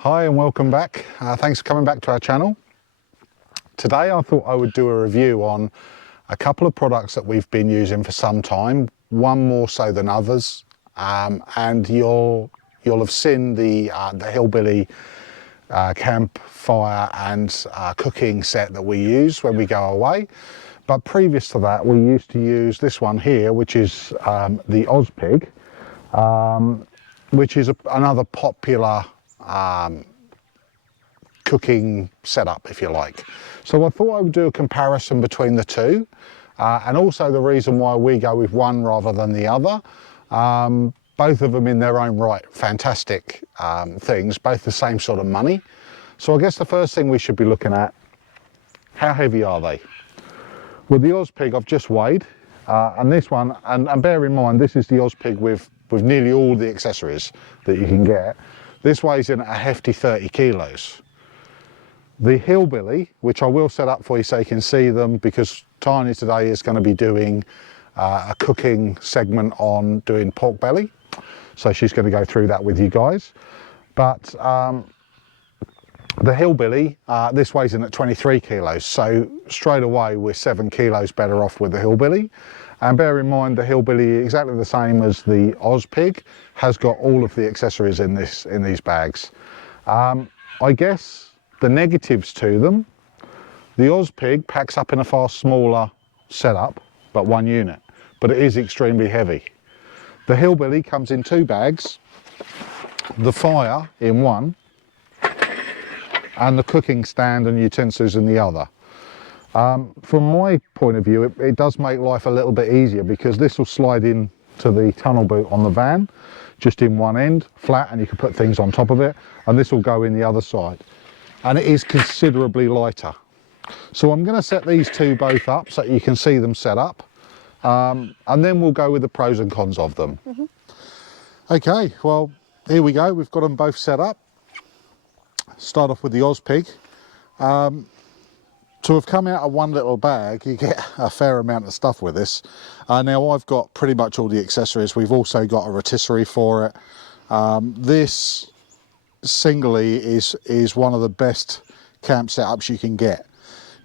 Hi and welcome back. Thanks for coming back to our channel. Today I thought I would do a review on a couple of products that we've been using for some time, one more so than others, and you'll have seen the Hillbilly campfire and cooking set that we use when we go away. But previous to that we used to use this one here, which is the Ozpig, which is another popular cooking setup, if you like. So I thought I would do a comparison between the two, and also the reason why we go with one rather than the other. Both of them in their own right, fantastic things, both the same sort of money. So I guess the first thing we should be looking at, how heavy are they? With the Ozpig I've just weighed, and this one, and bear in mind this is the Ozpig with nearly all the accessories that you can get. This weighs in at a hefty 30 kilos. The Hillbilly, which I will set up for you so you can see them, because Tanya today is going to be doing a cooking segment on doing pork belly. So she's going to go through that with you guys. But the Hillbilly, this weighs in at 23 kilos. So straight away we're 7 kilos better off with the Hillbilly. And bear in mind the Hillbilly, exactly the same as the Ozpig, has got all of the accessories in these bags. I guess the negatives to them, the Ozpig packs up in a far smaller setup, but one unit, but it is extremely heavy. The Hillbilly comes in 2 bags, the fire in one, and the cooking stand and utensils in the other. From my point of view, it does make life a little bit easier, because this will slide in to the tunnel boot on the van, just in one end, flat, and you can put things on top of it, and this will go in the other side. And it is considerably lighter. So I'm going to set these two both up so you can see them set up, and then we'll go with the pros and cons of them. Okay, well, here we go. We've got them both set up. Start off with the Ozpig. To have come out of one little bag, you get a fair amount of stuff with this. Now I've got pretty much all the accessories. We've also got a rotisserie for it. This singly is one of the best camp setups you can get.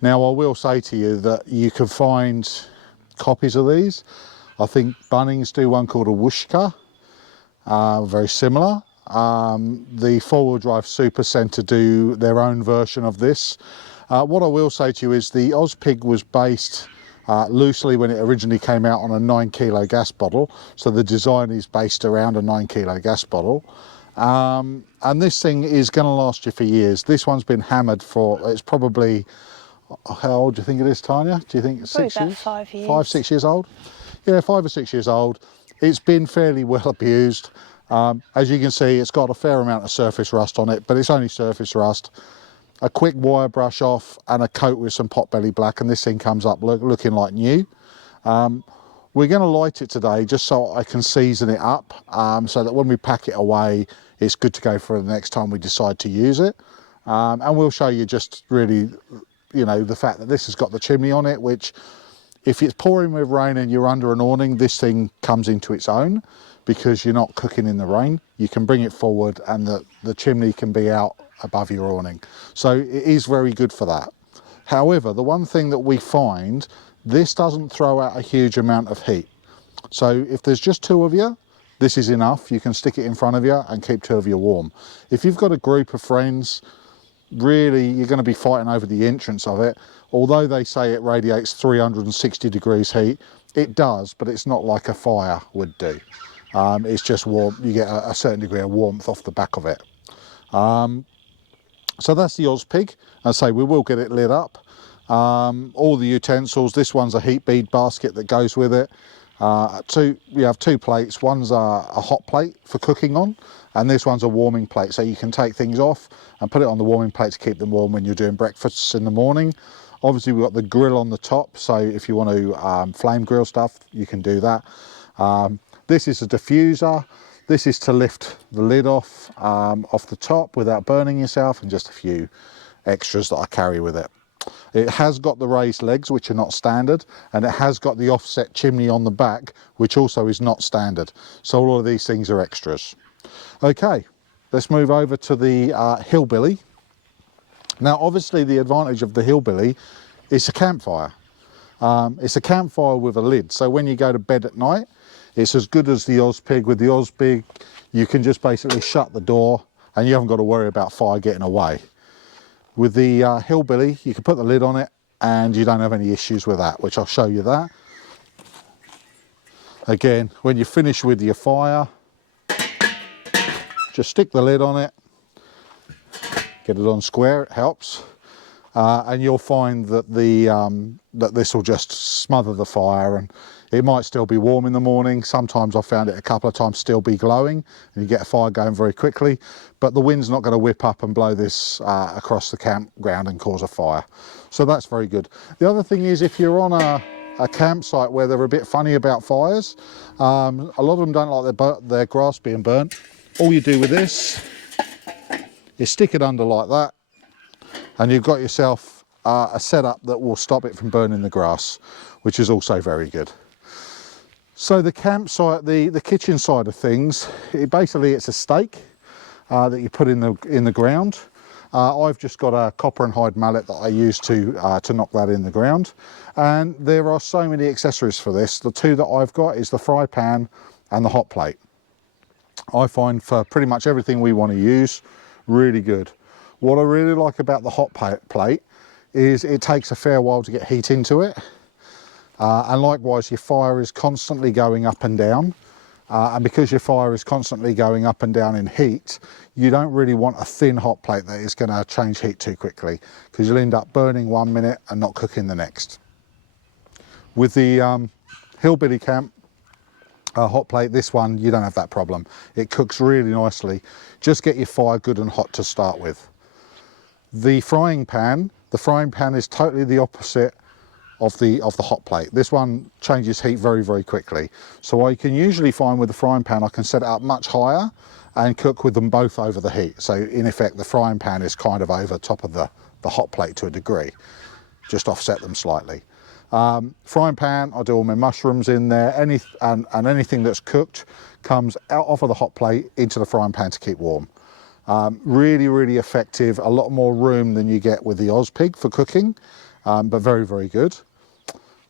Now I will say to you that you can find copies of these. I think Bunnings do one called a Wooshka, very similar. The 4-wheel drive Super Centre do their own version of this. What I will say to you is the Ozpig was based loosely when it originally came out on a 9 kilo gas bottle. So the design is based around a 9 kilo gas bottle. And this thing is going to last you for years. This one's been hammered for, it's probably, how old do you think it is, Tanya? Do you think it's 6 years? 5 years. 5, 6 years old? Yeah, 5 or 6 years old. It's been fairly well abused. As you can see, it's got a fair amount of surface rust on it, but it's only surface rust. A quick wire brush off and a coat with some potbelly black, and this thing comes up looking like new. We're going to light it today just so I can season it up, so that when we pack it away, it's good to go for the next time we decide to use it. And we'll show you just really, you know, the fact that this has got the chimney on it, which if it's pouring with rain and you're under an awning, this thing comes into its own because you're not cooking in the rain. You can bring it forward and the chimney can be out above your awning. So it is very good for that. However, the one thing that we find, this doesn't throw out a huge amount of heat. So if there's just 2 of you, this is enough. You can stick it in front of you and keep 2 of you warm. If you've got a group of friends, really you're going to be fighting over the entrance of it. Although they say it radiates 360 degrees heat, it does, but it's not like a fire would do. It's just warm. You get a certain degree of warmth off the back of it. So that's the Ozpig. I say we will get it lit up. All the utensils, this one's a heat bead basket that goes with it. We have 2 plates. One's a hot plate for cooking on, and this one's a warming plate, so you can take things off and put it on the warming plate to keep them warm when you're doing breakfasts in the morning. Obviously we've got the grill on the top, so if you want to flame grill stuff, you can do that. This is a diffuser. This is to lift the lid off the top without burning yourself, and just a few extras that I carry with it. It has got the raised legs, which are not standard, and it has got the offset chimney on the back, which also is not standard. So all of these things are extras. Okay, let's move over to the Hillbilly. Now obviously the advantage of the Hillbilly is a campfire. It's a campfire with a lid, so when you go to bed at night, it's as good as the Ozpig. With the Ozpig, you can just basically shut the door and you haven't got to worry about fire getting away. With the Hillbilly, you can put the lid on it and you don't have any issues with that, which I'll show you that. Again, when you're finished with your fire, just stick the lid on it, get it on square, it helps. And you'll find that that this will just smother the fire, and it might still be warm in the morning. Sometimes I've found it a couple of times still be glowing and you get a fire going very quickly, but the wind's not going to whip up and blow this across the campground and cause a fire. So that's very good. The other thing is, if you're on a campsite where they're a bit funny about fires, a lot of them don't like their grass being burnt. All you do with this is stick it under like that, and you've got yourself a setup that will stop it from burning the grass, which is also very good. So the campsite, the kitchen side of things, it's a stake that you put in the ground. I've just got a copper and hide mallet that I use to knock that in the ground. And there are so many accessories for this. The two that I've got is the fry pan and the hot plate. I find for pretty much everything we want to use, really good. What I really like about the hot plate is it takes a fair while to get heat into it. And likewise, your fire is constantly going up and down. And because your fire is constantly going up and down in heat, you don't really want a thin hot plate that is going to change heat too quickly, because you'll end up burning 1 minute and not cooking the next. With the Hillbilly camp hot plate, this one, you don't have that problem. It cooks really nicely. Just get your fire good and hot to start with. The frying pan is totally the opposite of the hot plate. This one changes heat very, very quickly. So I can usually find with the frying pan, I can set it up much higher and cook with them both over the heat. So in effect, the frying pan is kind of over top of the hot plate to a degree, just offset them slightly. Frying pan, I do all my mushrooms in there, and anything that's cooked comes out off of the hot plate into the frying pan to keep warm. Really, really effective, a lot more room than you get with the Ozpig for cooking, but very, very good.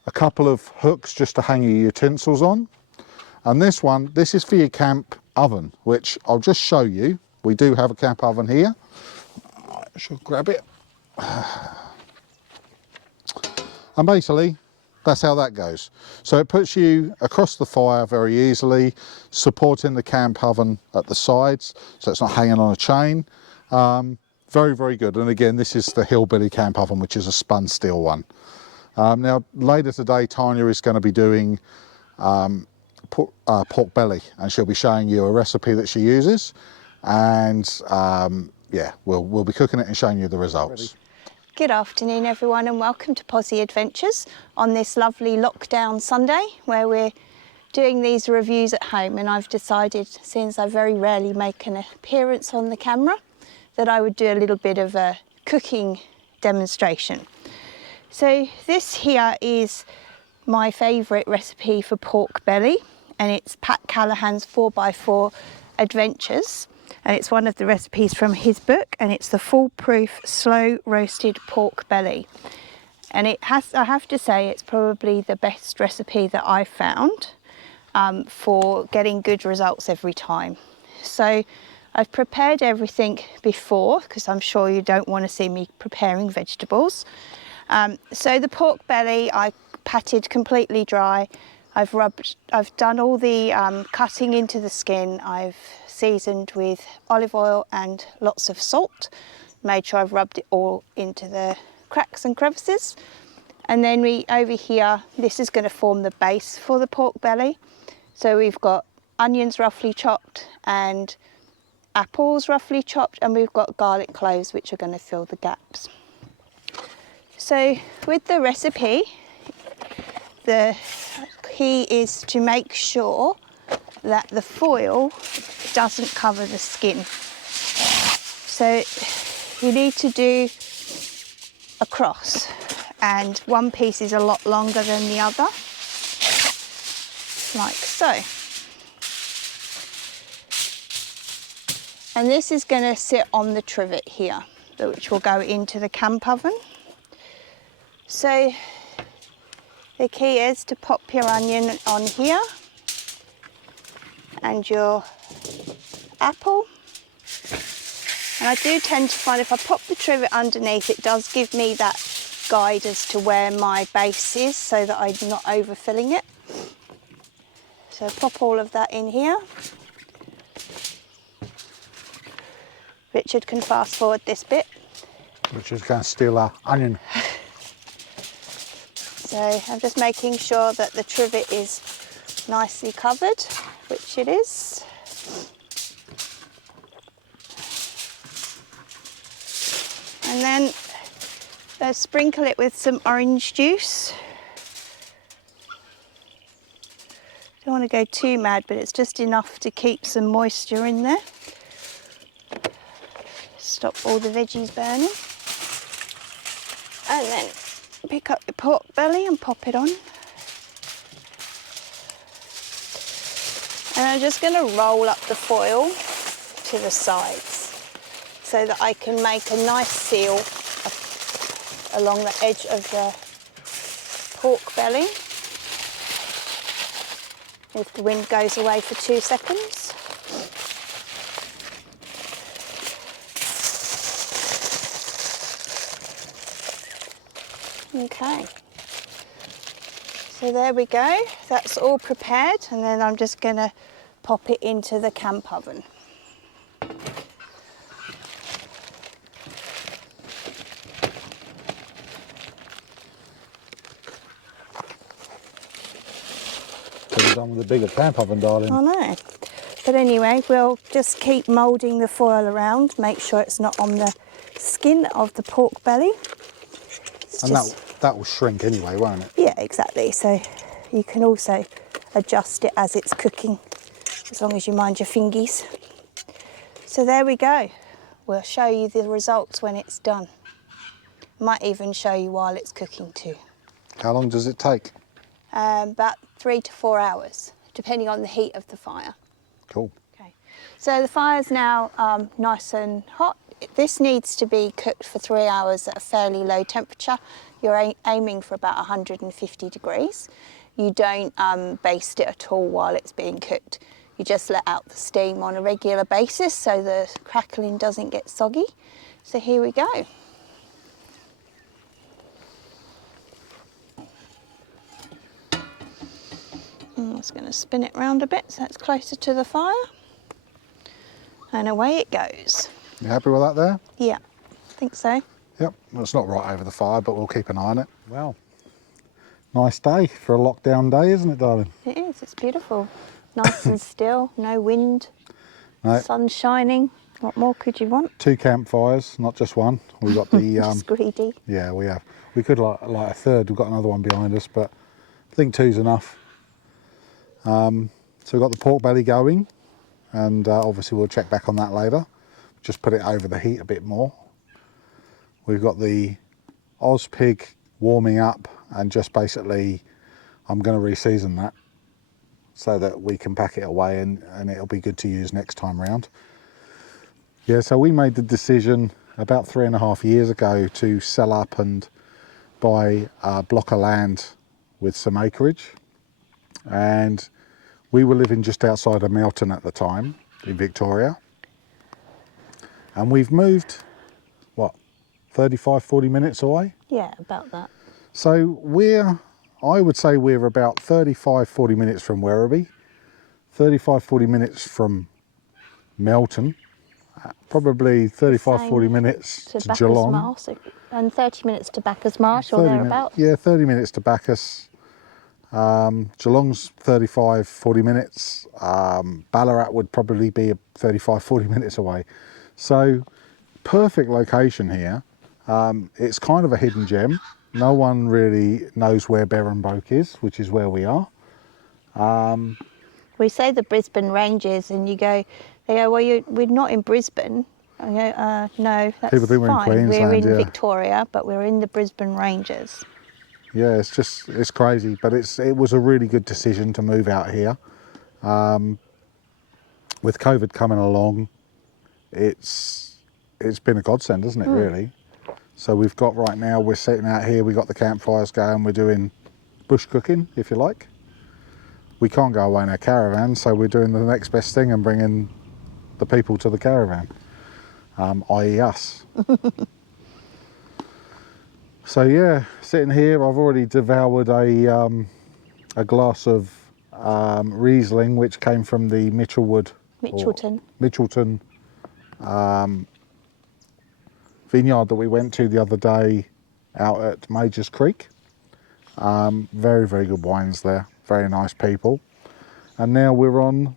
A couple of hooks just to hang your utensils on. And this is for your camp oven, which I'll just show you. We do have a camp oven here. I shall grab it. And basically, that's how that goes. So it puts you across the fire very easily, supporting the camp oven at the sides, so it's not hanging on a chain. Very, very good. And again, this is the Hillbilly camp oven, which is a spun steel one. Now, later today, Tanya is going to be doing pork belly, and she'll be showing you a recipe that she uses. And yeah, we'll be cooking it and showing you the results. Ready? Good afternoon everyone, and welcome to Pozzie Adventures on this lovely lockdown Sunday where we're doing these reviews at home. And I've decided, since I very rarely make an appearance on the camera, that I would do a little bit of a cooking demonstration. So this here is my favourite recipe for pork belly, and it's Pat Callahan's 4x4 Adventures. And it's one of the recipes from his book, and it's the foolproof slow roasted pork belly. And I have to say, it's probably the best recipe that I've found for getting good results every time. So I've prepared everything before, because I'm sure you don't want to see me preparing vegetables. So the pork belly I patted completely dry. I've done all the cutting into the skin. I've seasoned with olive oil and lots of salt. Made sure I've rubbed it all into the cracks and crevices. And then over here, this is going to form the base for the pork belly. So we've got onions roughly chopped and apples roughly chopped, and we've got garlic cloves which are going to fill the gaps. So with the recipe, the key is to make sure that the foil doesn't cover the skin. So you need to do a cross, and one piece is a lot longer than the other, like so. And this is going to sit on the trivet here, which will go into the camp oven. So the key is to pop your onion on here and your apple. And I do tend to find if I pop the trivet underneath, it does give me that guide as to where my base is so that I'm not overfilling it. So pop all of that in here. Richard can fast forward this bit. Richard's going to steal our onion. So I'm just making sure that the trivet is nicely covered, which it is. And then sprinkle it with some orange juice. Don't want to go too mad, but it's just enough to keep some moisture in there. Stop all the veggies burning. And then pick up the pork belly and pop it on. And I'm just going to roll up the foil to the sides so that I can make a nice seal along the edge of the pork belly. If the wind goes away for 2 seconds. Okay, so there we go, that's all prepared, and then I'm just going to pop it into the camp oven. Could have done with a bigger camp oven, darling. I know, but anyway, we'll just keep moulding the foil around, make sure it's not on the skin of the pork belly. And that will shrink anyway, won't it? Yeah, exactly. So you can also adjust it as it's cooking, as long as you mind your fingies. So there we go. We'll show you the results when it's done. Might even show you while it's cooking too. How long does it take? About 3 to 4 hours, depending on the heat of the fire. Cool. Okay. So the fire's now nice and hot. This needs to be cooked for 3 hours at a fairly low temperature. You're aiming for about 150 degrees. You don't baste it at all while it's being cooked. You just let out the steam on a regular basis so the crackling doesn't get soggy. So here we go. I'm just going to spin it round a bit so it's closer to the fire. And away it goes. You happy with that there? Yeah, I think so. Yep, well, it's not right over the fire, but we'll keep an eye on it. Well, nice day for a lockdown day, isn't it, darling? It is, it's beautiful. Nice and still, no wind, No. sun shining. What more could you want? 2 campfires, not just one. We've got the... Just greedy. Yeah, we have. We could light a third. We've got another one behind us, but I think 2's enough. So we've got the pork belly going, and obviously we'll check back on that later. Just put it over the heat a bit more. We've got the Ozpig warming up, and just basically I'm going to re-season that so that we can pack it away and it'll be good to use next time round. Yeah, so we made the decision about 3.5 years ago to sell up and buy a block of land with some acreage, and we were living just outside of Melton at the time in Victoria, and we've moved, what, 35-40 minutes away? Yeah, about that. So I would say we're about 35-40 minutes from Werribee, 35-40 minutes from Melton, probably 35-40 minutes to Geelong. Marsh, and 30 minutes to Bacchus Marsh or thereabouts. Yeah, 30 minutes to Bacchus. Geelong's 35-40 minutes. Ballarat would probably be 35-40 minutes away. So perfect location here. It's kind of a hidden gem. No one really knows where Berrenbroek is, which is where we are. We say the Brisbane Ranges, and they go, well, we're not in Brisbane. I go, no, that's People think we're in fine. Queensland, we're in yeah. Victoria, but we're in the Brisbane Ranges. Yeah, it's crazy, but it was a really good decision to move out here. With COVID coming along, it's been a godsend, hasn't it, really? So we've got, right now, we're sitting out here, we've got the campfires going, we're doing bush cooking, if you like. We can't go away in our caravan, so we're doing the next best thing and bringing the people to the caravan, i.e. us. So yeah, sitting here, I've already devoured a glass of Riesling, which came from the Mitchelton vineyard that we went to the other day out at Majors Creek. Very, very good wines there, very nice people. And now we're on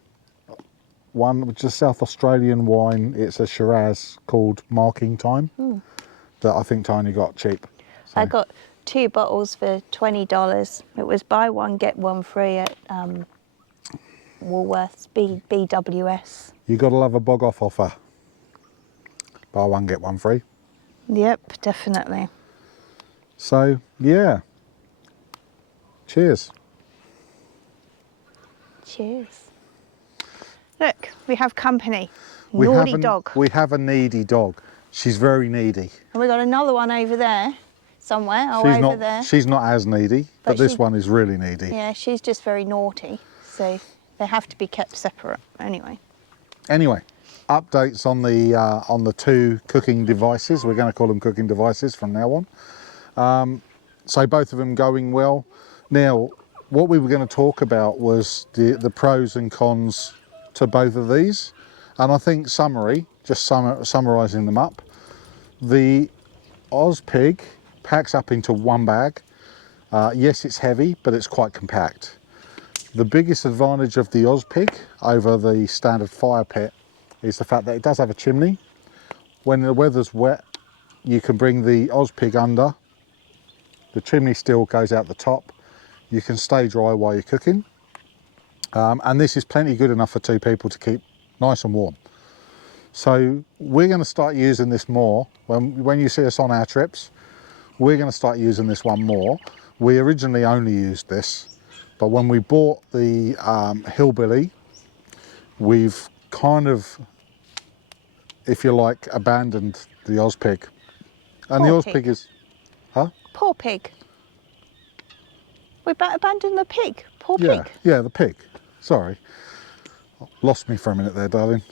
one which is a South Australian wine. It's a Shiraz called Marking Time that I think Tanya got cheap. So. I got 2 bottles for $20. It was buy one, get one free at Woolworths, BWS. You got to love a bog off offer. Buy one, get one free. Yep, definitely. So, yeah. Cheers. Cheers. Look, we have company. Naughty dog. We have a needy dog. She's very needy. And we got another one over there somewhere. There. She's not as needy, but this one is really needy. Yeah, she's just very naughty. So they have to be kept separate anyway. Anyway, updates on the 2 cooking devices. We're going to call them cooking devices from now on. So both of them going well. Now, what we were going to talk about was the pros and cons to both of these. And I think summarising them up, the Ozpig packs up into one bag. Yes, it's heavy, but it's quite compact. The biggest advantage of the Ozpig over the standard fire pit is the fact that it does have a chimney. When the weather's wet, you can bring the Ozpig under. The chimney still goes out the top. You can stay dry while you're cooking. And this is plenty good enough for 2 people to keep nice and warm. So we're going to start using this more. When you see us on our trips, we're going to start using this one more. We originally only used this, but when we bought the Hillbilly, we've kind of, if you like, abandoned the Ozpig. And the Ozpig is, huh? Poor pig. We abandoned the pig. Poor pig. Yeah, the pig. Sorry. Lost me for a minute there, darling.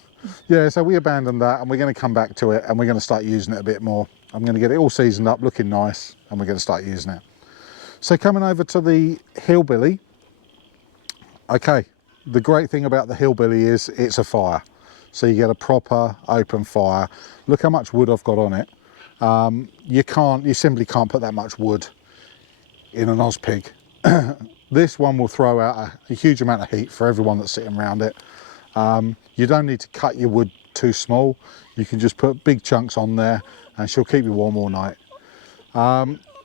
Yeah, so we abandoned that and we're going to come back to it and we're going to start using it a bit more. I'm going to get it all seasoned up, looking nice, and we're going to start using it. So coming over to the Hillbilly. Okay, the great thing about the Hillbilly is it's a fire. So you get a proper open fire. Look how much wood I've got on it. You simply can't put that much wood in an Ozpig. This one will throw out a huge amount of heat for everyone that's sitting around it. You don't need to cut your wood too small. You can just put big chunks on there and she'll keep you warm all night.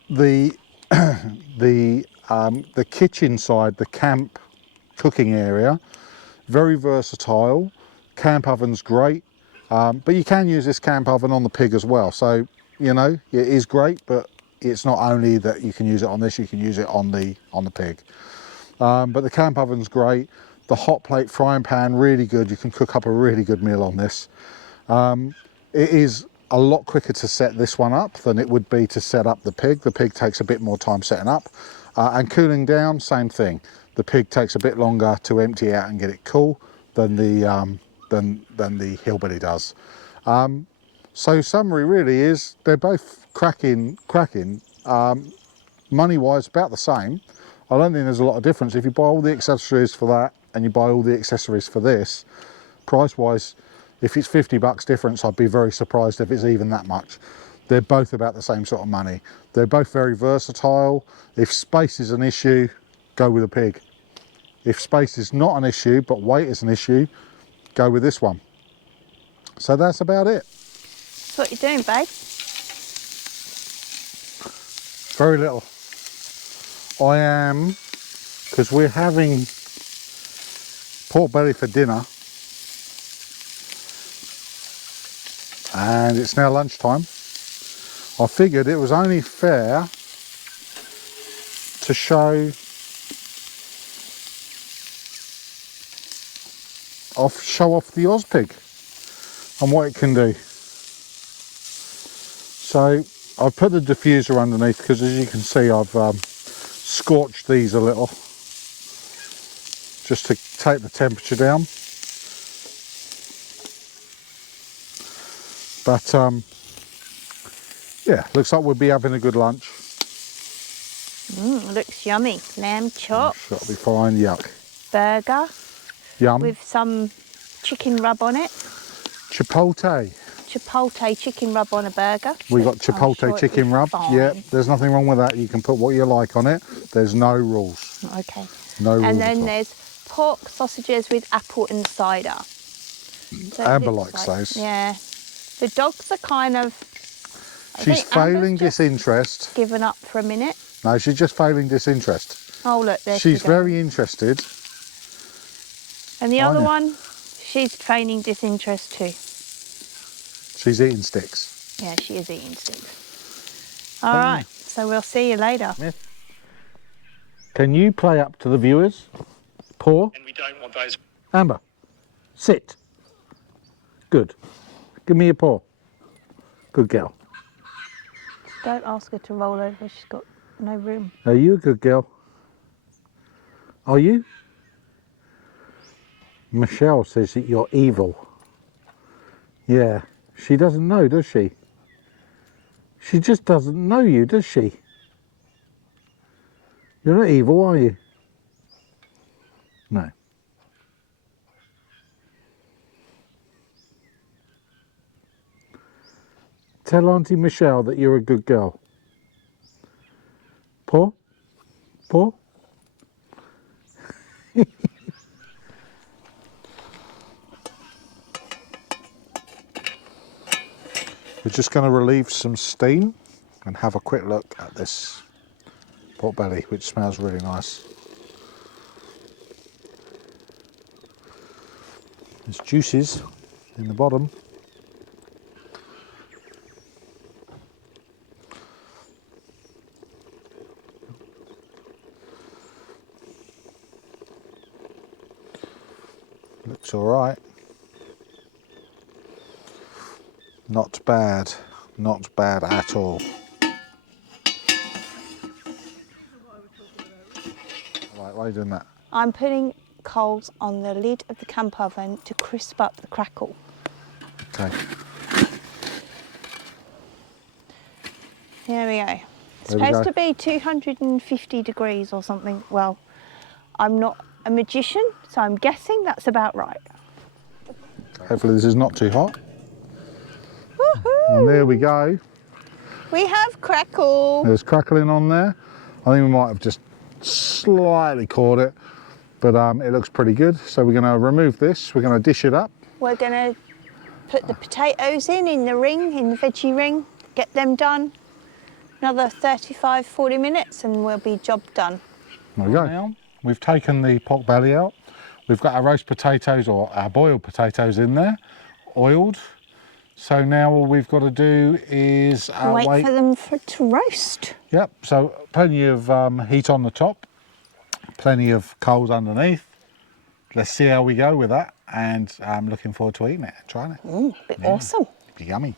The kitchen side, the camp cooking area, very versatile. Camp oven's great, but you can use this camp oven on the pig as well. So, you know, it is great, but it's not only that you can use it on this, you can use it on the pig. But the camp oven's great. The hot plate frying pan, really good. You can cook up a really good meal on this. It is a lot quicker to set this one up than it would be to set up the pig. The pig takes a bit more time setting up. And cooling down, same thing. The pig takes a bit longer to empty out and get it cool than the Hillbilly does. So summary really is they're both cracking. Money-wise, about the same. I don't think there's a lot of difference. If you buy all the accessories for that and you buy all the accessories for this, price-wise, if it's 50 bucks difference, I'd be very surprised if it's even that much. They're both about the same sort of money. They're both very versatile. If space is an issue, go with a pig. If space is not an issue, but weight is an issue, go with this one. So that's about it. That's what you're doing, babe. Very little. I am, because we're having pork belly for dinner, and it's now lunchtime. I figured it was only fair to show off the Ozpig. and what it can do. So I've put the diffuser underneath because, as you can see, I've scorched these a little just to take the temperature down. But yeah, looks like we'll be having a good lunch. Looks yummy. Lamb chops. That'll be fine. Yuck. Burger. Yum. With some chicken rub on it. Chipotle. Chipotle chicken rub on a burger. We got I'm chipotle sure it'll be chicken rub. fine. Yeah, there's nothing wrong with that. You can put what you like on it. There's no rules. Okay. No rules. And at then all. there's pork sausages with apple and cider. So it Amber looks likes those. Yeah. The dogs are kind of... I She's think Amber's failing just disinterest. given up for a minute. No, she's just failing disinterest. Oh, look, there She's she goes. very interested. And the other Tanya. one, she's feigning disinterest too. She's eating sticks. Yeah, she is eating sticks. All right, so we'll see you later. Can you play up to the viewers? Paw. And we don't want those. Amber, sit. Good. Give me your paw. Good girl. Don't ask her to roll over, she's got no room. Are you a good girl? Are you? Michelle says that you're evil. Yeah, she doesn't know, does she? She just doesn't know you, does she? You're not evil, are you? No. Tell Auntie Michelle that you're a good girl. Paw? Paw? We're just going to relieve some steam and have a quick look at this pork belly, which smells really nice. There's juices in the bottom. Looks all right. Not bad, not bad at all. Right, why are you doing that? I'm putting coals on the lid of the camp oven to crisp up the crackle. Okay. Here we go. It's There we supposed go. to be 250 degrees or something. Well, I'm not a magician, so I'm guessing that's about right. Hopefully this is not too hot. Woohoo! And there we go. We have crackle. There's crackling on there. I think we might have just slightly caught it, but it looks pretty good. So we're going to remove this. We're going to dish it up. We're going to put the potatoes in the ring, in the veggie ring, get them done. Another 35, 40 minutes and we'll be job done. There we go. Now, we've taken the pork belly out. We've got our roast potatoes or our boiled potatoes in there, oiled. So now all we've got to do is Wait for them to roast. Yep, so plenty of heat on the top, plenty of coals underneath. Let's see how we go with that, and I'm looking forward to eating it, trying it. Bit awesome. Be yummy.